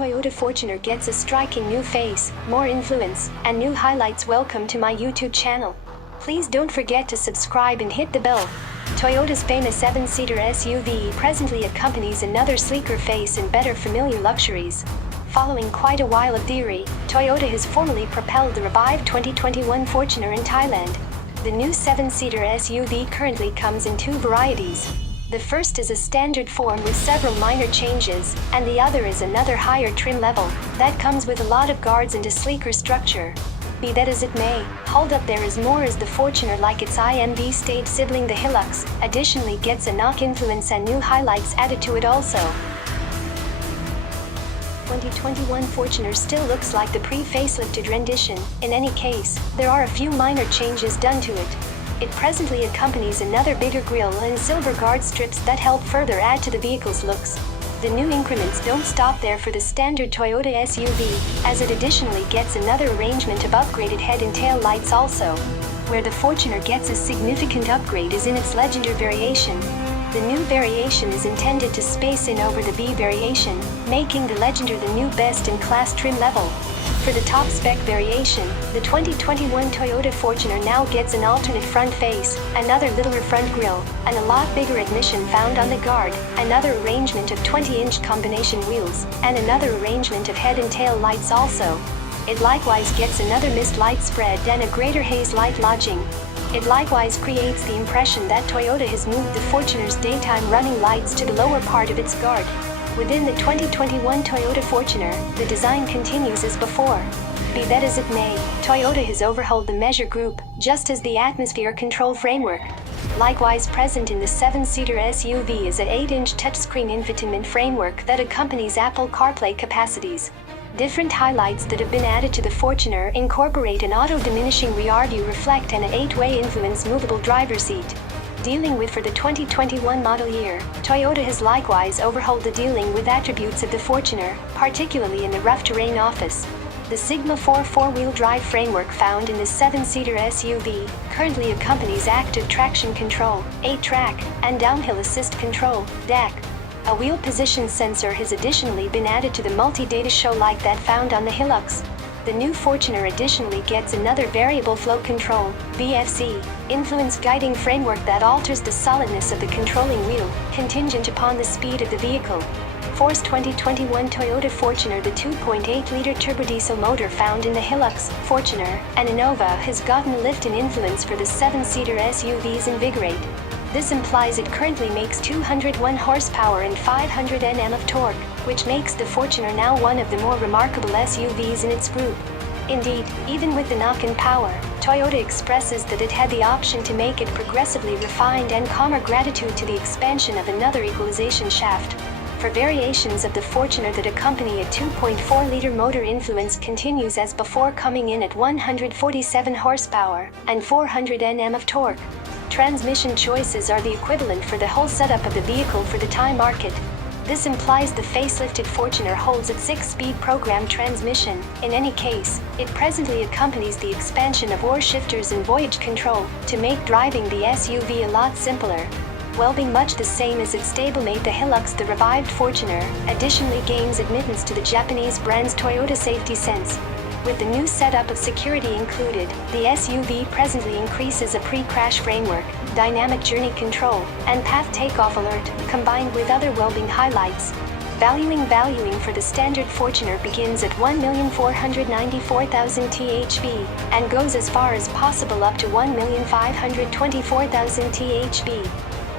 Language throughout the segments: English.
Toyota Fortuner gets a striking new face, more influence, and new highlights. Welcome to my YouTube channel. Please don't forget to subscribe and hit the bell. Toyota's famous 7-seater SUV presently accompanies another sleeker face and better familiar luxuries. Following quite a while of theory, Toyota has formally propelled the revived 2021 Fortuner in Thailand. The new 7-seater SUV currently comes in two varieties. The first is a standard form with several minor changes, and the other is another higher trim level that comes with a lot of guards and a sleeker structure. Be that as it may, hold up, there is more, as the Fortuner, like its IMB stage sibling the Hilux, additionally gets a knock influence and new highlights added to it also. 2021 Fortuner still looks like the pre-facelifted rendition. In any case, there are a few minor changes done to it. It presently accompanies another bigger grille and silver guard strips that help further add to the vehicle's looks. The new increments don't stop there for the standard Toyota SUV, as it additionally gets another arrangement of upgraded head and tail lights also. Where the Fortuner gets a significant upgrade is in its Legender variation. The new variation is intended to space in over the B variation, making the Legender the new best-in-class trim level. For the top-spec variation, the 2021 Toyota Fortuner now gets an alternate front face, another littler front grille, and a lot bigger admission found on the guard, another arrangement of 20-inch combination wheels, and another arrangement of head and tail lights also. It likewise gets another mist light spread and a greater haze light lodging. It likewise creates the impression that Toyota has moved the Fortuner's daytime running lights to the lower part of its guard. Within the 2021 Toyota Fortuner, the design continues as before. Be that as it may, Toyota has overhauled the measure group, just as the atmosphere control framework. Likewise present in the 7-seater SUV is an 8-inch touchscreen infotainment framework that accompanies Apple CarPlay capacities. Different highlights that have been added to the Fortuner incorporate an auto-diminishing rear-view reflect and an 8-way influence movable driver's seat. Dealing with for the 2021 model year, Toyota has likewise overhauled the dealing with attributes of the Fortuner, particularly in the rough terrain office. The Sigma 4 four-wheel drive framework found in the 7-seater SUV currently accompanies active traction control, 8-track, and downhill assist control, DAC. A wheel position sensor has additionally been added to the multi-data show like that found on the Hilux. The new Fortuner additionally gets another variable flow control, VFC, influence guiding framework that alters the solidness of the controlling wheel, contingent upon the speed of the vehicle. Force 2021 Toyota Fortuner, the 2.8-liter turbodiesel motor found in the Hilux, Fortuner, and Innova has gotten a lift in influence for the 7-seater SUV's Invigorate. This implies it currently makes 201 horsepower and 500 Nm of torque, which makes the Fortuner now one of the more remarkable SUVs in its group. Indeed, even with the knock-in power, Toyota expresses that it had the option to make it progressively refined and calmer, gratitude to the expansion of another equalization shaft. For variations of the Fortuner that accompany a 2.4-liter motor, influence continues as before, coming in at 147 horsepower and 400 Nm of torque. Transmission choices are the equivalent for the whole setup of the vehicle for the Thai market. This implies the facelifted Fortuner holds its 6-speed program transmission. In any case, it presently accompanies the expansion of oar shifters and voyage control to make driving the SUV a lot simpler. While being much the same as its stablemate the Hilux, the revived Fortuner additionally gains admittance to the Japanese brand's Toyota Safety Sense. With the new setup of security included, the SUV presently increases a pre-crash framework, dynamic journey control, and path takeoff alert, combined with other well-being highlights. Valuing for the standard Fortuner begins at 1,494,000 THB, and goes as far as possible up to 1,524,000 THB.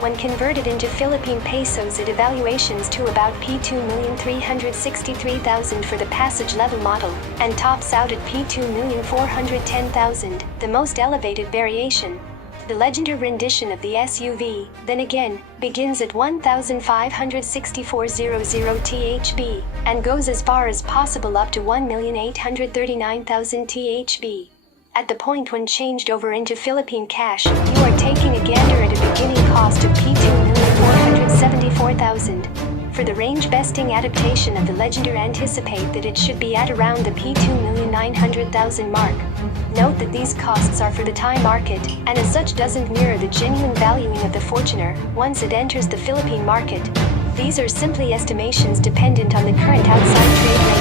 When converted into Philippine pesos, it evaluations to about P2,363,000 for the passage level model, and tops out at P2,410,000, the most elevated variation. The Legender rendition of the SUV, then again, begins at 1,564,000 THB, and goes as far as possible up to 1,839,000 THB. At the point when changed over into Philippine cash, you are taking a gander at a beginning cost of P2,474,000. For the range-besting adaptation of the Legender, anticipate that it should be at around the P2,900,000 mark. Note that these costs are for the Thai market, and as such doesn't mirror the genuine valuing of the Fortuner once it enters the Philippine market. These are simply estimations dependent on the current outside trade rate.